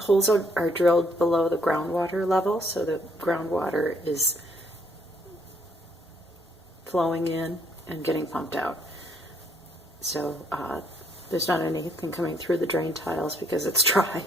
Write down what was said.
the holes are drilled below the groundwater level, so the groundwater is flowing in and getting pumped out. So there's not anything coming through the drain tiles because it's dry.